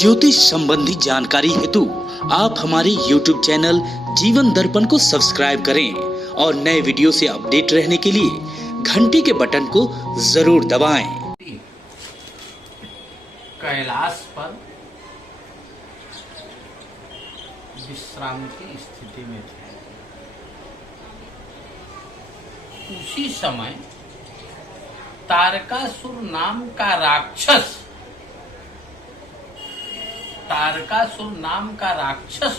ज्योतिष संबंधी जानकारी हेतु आप हमारे YouTube चैनल जीवन दर्पण को सब्सक्राइब करें और नए वीडियो से अपडेट रहने के लिए घंटी के बटन को जरूर दबाएं। कैलाश पर विश्राम की स्थिति में थे। उसी समय तारकासुर नाम का राक्षस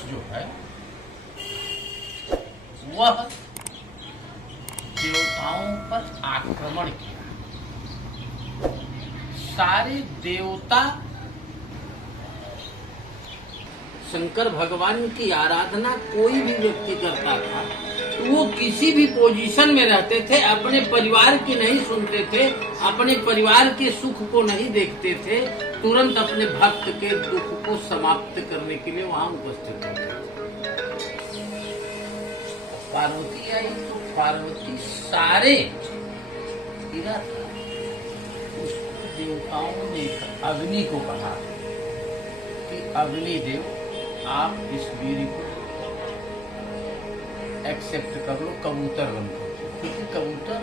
जो है वह देवताओं पर आक्रमण किया। सारे देवता शंकर भगवान की आराधना कोई भी व्यक्ति करता था तो वो किसी भी पोजीशन में रहते थे, अपने परिवार की नहीं सुनते थे, अपने परिवार के सुख को नहीं देखते थे, तुरंत अपने भक्त के दुख को समाप्त करने के लिए वहां उपस्थित होते थे। पार्वती आई तो पार्वती सारे गिरा था। उसको देवताओं ने अग्नि को कहा कि अग्नि देव आप इस वीर को एक्सेप्ट कर लो, कबूतर बन कर, क्योंकि कबूतर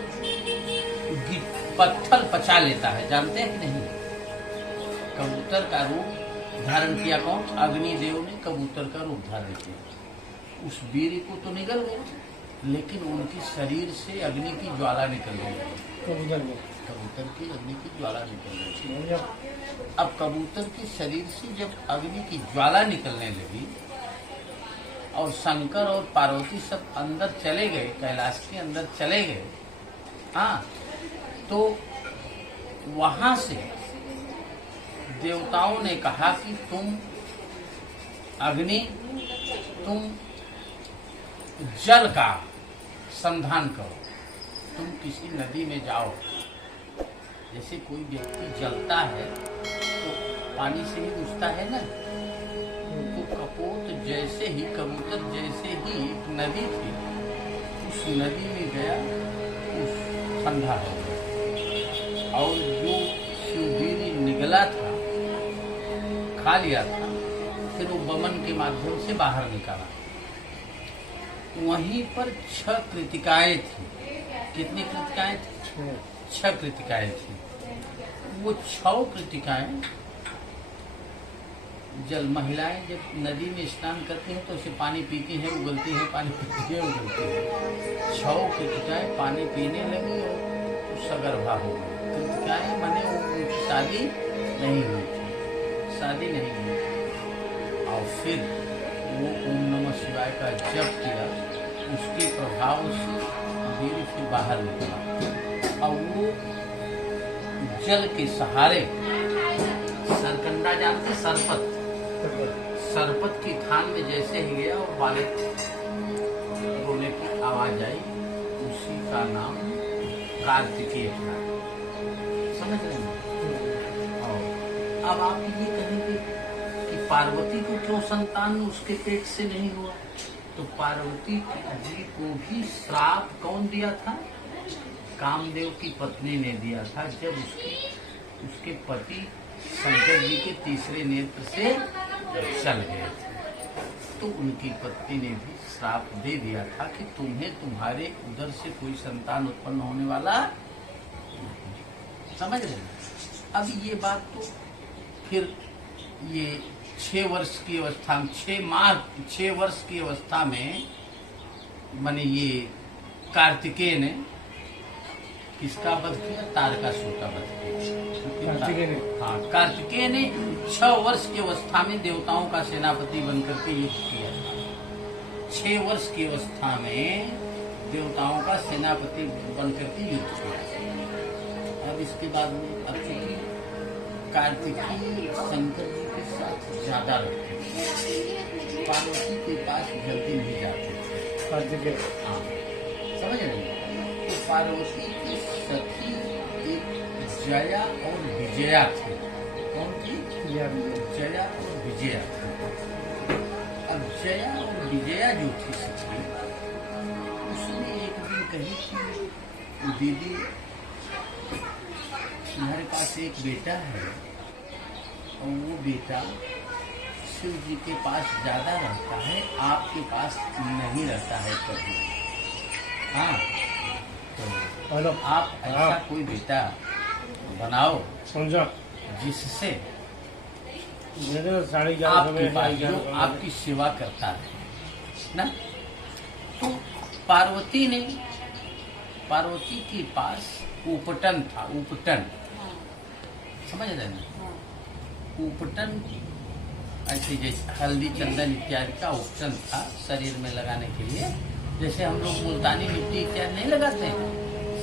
पत्थर पचा लेता है, जानते हैं कि नहीं। कबूतर का रूप धारण किया कौन? अग्निदेव ने कबूतर का रूप धारण किया। उस वीर को तो निकल गया, लेकिन उनके शरीर से अग्नि की ज्वाला निकल गई। कबूतर की अग्नि की ज्वाला निकल गई। अब कबूतर के शरीर से जब अग्नि की ज्वाला निकलने लगी और शंकर और पार्वती सब अंदर चले गए, कैलाश के अंदर चले गए, हाँ, तो वहां से देवताओं ने कहा कि तुम अग्नि, तुम जल का संधान करो, तुम किसी नदी में जाओ। जैसे कोई व्यक्ति जलता है तो पानी से ही बुझता है ना, तो कपोत जैसे ही, कबूतर जैसे ही एक नदी थी, उस नदी में गया, उस ठंडा हो गया और जो शिववीर निगला था, खा लिया था, फिर वो बमन के माध्यम से बाहर निकाला। वहीं पर 6 कृतिकाएं थी। कितनी कृतिकाएं थी? 6 कृतिकाएं थी। वो 6 कृतिकाएं जल महिलाएं जब नदी में स्नान करती हैं तो उसे पानी पीती हैं, उगलती हैं, पानी पीती हैं, उगलती हैं। 6 कृतिकाएं पानी पीने लगी और सगर्भा हो गई। कृतिकाएं माने उनकी शादी नहीं हुई थी, शादी नहीं हुई थी। और फिर वो ओम नमः शिवाय का जप किया, उसके प्रभाव से वीर फिर बाहर निकला और वो जल के सहारे सरकंडा, जानते सरपत की खान में जैसे ही गया और बालक रोने की आवाज आई, उसी का नाम कार्तिकेय था। समझ रहे हैं? और अब आप ये कहेंगे कि पार्वती को क्यों संतान उसके पेट से नहीं हुआ? तो पार्वती जी को भी श्राप कौन दिया था? कामदेव की पत्नी ने दिया था, जब उसके पति शंकर जी के तीसरे नेत्र से चल गए थे, तो उनकी पत्नी ने भी श्राप दे दिया था कि तुम्हें तुम्हारे उधर से कोई संतान उत्पन्न होने वाला। समझ रहे हैं? अब ये बात तो फिर ये 6 वर्ष की अवस्था में, 6 वर्ष की अवस्था में, माने ये कार्तिकेय ने किसका वध किया? तारकासुर का वध किया। कार्तिकेय ने 6 वर्ष की अवस्था में देवताओं का सेनापति बनकर के युद्ध किया था। 6 वर्ष की अवस्था में देवताओं का सेनापति बनकर के युद्ध किया। अब इसके बाद में अब चूंकि कार्तिकेय शंकर जी के साथ ज्यादा रहते थे, पार्वती के पास जल्दी नहीं जाते थे। हाँ, समझ रहे हैं? तो पार्वती की सखी एक जया और विजया थी। कौन थी? जया और विजया थी। अब जया और विजया जो थी सखी, उसने एक दिन कही कि दीदी, तुम्हारे पास एक बेटा है और वो बेटा शिव जी के पास ज्यादा रहता है, आपके पास नहीं रहता है कभी। हाँ, तो आप ऐसा कोई बेटा बनाओ समझा जिससे साड़ी आपके पास जो आपकी सेवा करता है ना। तो पार्वती के पास उपटन था, उपटन समझ रहे ना, उपटन ऐसे जैसे हल्दी चंदन इत्यादि का उपटन था शरीर में लगाने के लिए। जैसे हम लोग मुल्तानी मिट्टी इत्यादि नहीं लगाते हैं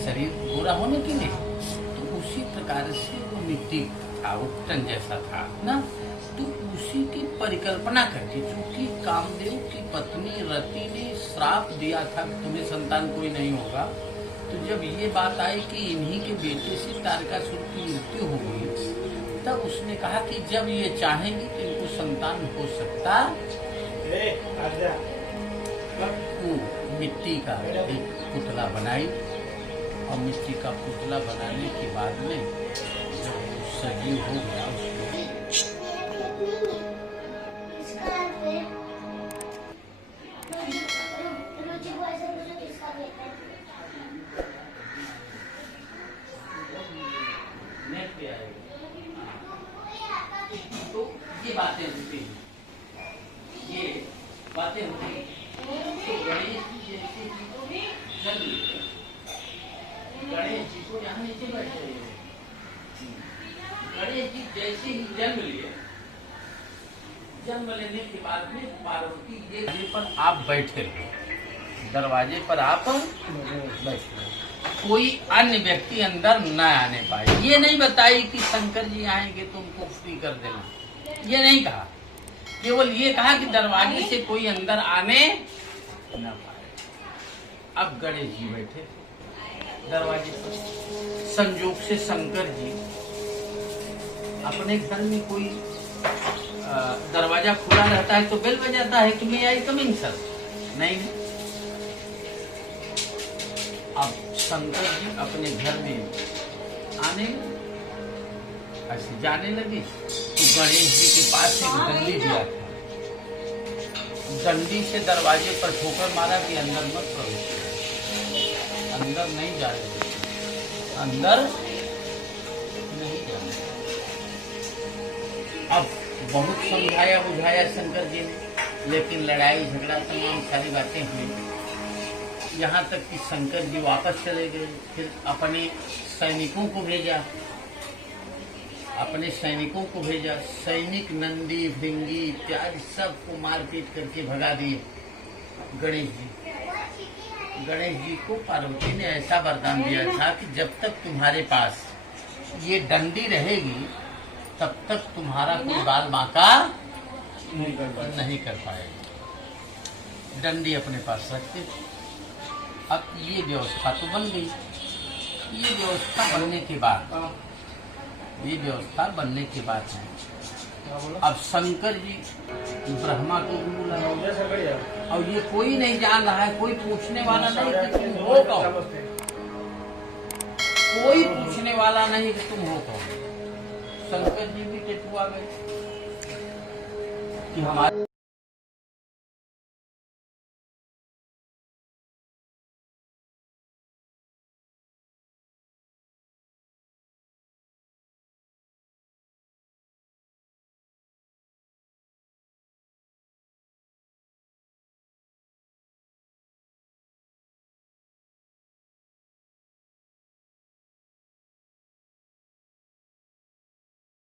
शरीर गोरा होने के लिए, तो उसी प्रकार से वो मिट्टी था, उपटन जैसा था ना। तो उसी की परिकल्पना करके, चूंकि कामदेव की पत्नी रति ने श्राप दिया था कि तुम्हें संतान कोई नहीं होगा, तो जब ये बात आई कि इन्हीं के बेटे से तारकासुर की मृत्यु हो गई, तब उसने कहा कि जब ये चाहेंगे तो इनको संतान हो सकता। वो मिट्टी का एक पुतला बनाई, और मिट्टी का पुतला बनाने के बाद में जब वो सजीव हो गया, उसको नेट पे आएगा। तो ये बातें होती हैं, ये बातें होती हैं। तो गणेश जी जैसे जन्म लिए, गणेश जी को यहाँ नीचे बैठे हुए, गणेश जी जैसे ही जन्म लिए, जन्म लेने के बाद में पार्वती ये पर आप बैठे रहे, दरवाजे पर आप बैठे, कोई अन्य व्यक्ति अंदर न आने पाए। ये नहीं बताई कि शंकर जी आएंगे तो उनको फ्री कर देना, ये नहीं कहा। केवल ये कहा कि दरवाजे से कोई अंदर आने न पाए। अब गणेश जी बैठे दरवाजे पर। संयोग से शंकर जी अपने घर में कोई दरवाजा खुला रहता है तो बेल बजाता है कि मैं आई कमिंग सर, नहीं। अब शंकर जी अपने घर में आने ऐसे जाने लगे, तो गणेश जी के पास एक डंडी दिया था, डंडी से दरवाजे पर ठोकर मारा कि अंदर मत प्रवेश करो, अंदर नहीं जाने देते, अंदर नहीं जाने। अब बहुत समझाया बुझाया शंकर जी ने, लेकिन लड़ाई झगड़ा तमाम सारी बातें हुई। यहाँ तक कि शंकर जी वापस चले गए। फिर अपने सैनिकों को भेजा, अपने सैनिकों को भेजा। सैनिक नंदी भृंगी इत्यादि सबको मारपीट करके भगा दिए गणेश जी। गणेश जी को पार्वती ने ऐसा वरदान दिया था कि जब तक तुम्हारे पास ये डंडी रहेगी तब तक तुम्हारा कोई बाल बांका नहीं कर पाएगा। डंडी अपने पास रखते थे। अब ये व्यवस्था तो बन गई। ये व्यवस्था बनने के बाद अब शंकर जी ब्रह्मा को बुलाया। और ये कोई नहीं जान रहा है, कोई पूछने वाला नहीं कि तुम हो कौन, कोई पूछने वाला नहीं कि तुम हो कौन। शंकर जी भी टेटुआ गए कि हमारे